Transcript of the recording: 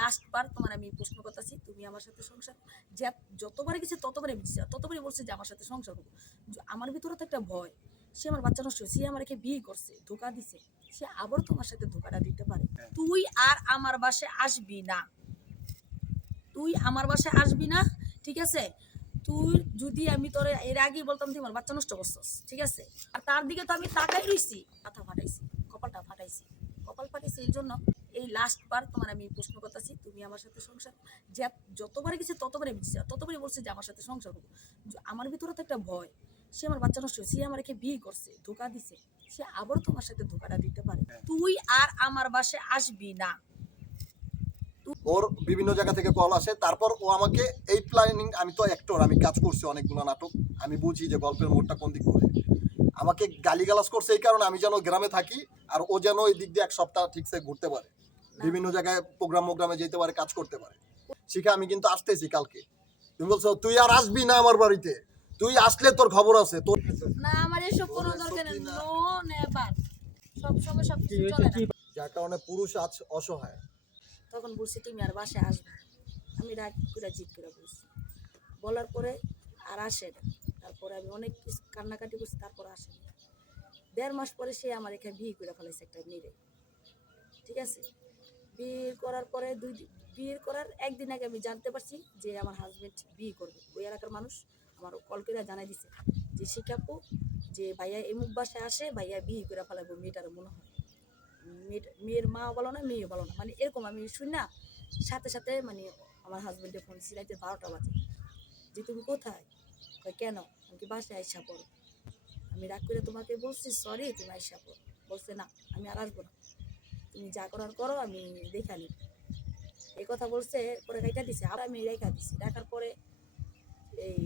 Last বার তোমার আমি প্রশ্ন করতেছি তুমি আমার সাথে সংসার যে যতবারে গেছে ততবারে দিছি ততবারই বলছে যে আমার সাথে সংসার করব। আমার ভিতরে তো একটা ভয় সে আমার বাচ্চা নষ্ট সে আমাকে বিয়ে করছে ধোকা দিছে সে আবার তোমার সাথে ধোকাটা দিতে পারে। হ্যাঁ। তুই আর আমার বাসায় আসবি না। তুই আমার বাসায় আসবি না ঠিক আছে? তুই যদি আমি তোর এর আগেই বলতাম তুই আমার বাচ্চা নষ্ট করছস ঠিক আছে? আর তার দিকে তো আমি তাকাই রইছি মাথা ফাটাইছি কপালটা ফাটাইছি কপাল ফাটাইছি এই জন্য এই লাস্ট বার তোমার আমি প্রশ্ন করতেছি তুমি আমার সাথে সংসার যে যতবারে গেছে ততবারই দিছি ততবারই বলছে যে আমার সাথে সংসার করব আমার ভিতরে তো একটা ভয় সে আমার বাচ্চা নষ্ট সে আমাকে বিয়ে করছে ধোকা দিছে সে আবার তোমার সাথে ধোকাটা দিতে পারে। হ্যাঁ। তুই আর আমার বাসায় আসবি না। ওর বিভিন্ন জায়গা থেকে কল আসে তারপর ও আমাকে এই প্ল্যানিং আমি তো অ্যাক্টর আমি কাজ করছি অনেকগুলো নাটক আমি বুঝি যে গল্পের মোড়টা কোন দিক করে। আমাকে গালিগালাজ করছে এই কারণে আমি যেন গ্রামে থাকি আর ও যেন এই দিক দিয়ে এক সপ্তাহ ঠিকসে ঘুরতে পারে। বিভিন্ন জায়গায় প্রোগ্রাম মোগ্রামে যেতে পারে কাজ করতে পারে। শিখে আমি কিন্তু আসতেছি কালকে। তুমি বলছো তুই আর আসবি না আমার বাড়িতে। তুই আসলে তোর খবর আছে তোর না আমার এসব কোনো দরকার নেই। নো। নেভার সব সময় সব কিছু চলে না। যার কারণে পুরুষ আজ অসহায়। তখন বলছি তুমি আর বাসায় আসবে আমি রাগ করে জিত করে বলছি। বলার পরে আর আসে না। তারপরে আমি অনেক কিছু কান্নাকাটি করছি তারপর আসে না। দেড় মাস পরে সে আমার এখানে বিয়ে করে ফেলেছে একটা মেয়ে ঠিক আছে? বিয়ে করার পরে দুই বিয়ে করার একদিন আগে আমি জানতে পারছি যে আমার হাজবেন্ড বিয়ে করবে। ওই এলাকার মানুষ আমার কল করে জানাই দিছে যে শিখাপু যে ভাইয়া এমুক বাসায় আসে, ভাইয়া বিয়ে করে ফেলাবো মেয়েটার মনে হয়। মেয়ের মা বলো না, মেয়ে বলো না। মানে এরকম আমি শুনি না সাথে সাথে মানে আমার হাজবেন্ডের ফোন সিলাইতে বারোটা বাজে। যে তুমি কোথায়? কেন? আমি বাসায় আইসা পড়ো? আমি রাগ করে তোমাকে বলছি সরি তুমি আইসা পড়ো। বলছে না, আমি আর আসব না। তুমি যা করার করো, আমি দেখা নিব। এই কথা বলছে, পরে খাইটা দিছে, আবার আমি রেখা দিছি। রাখার পরে এই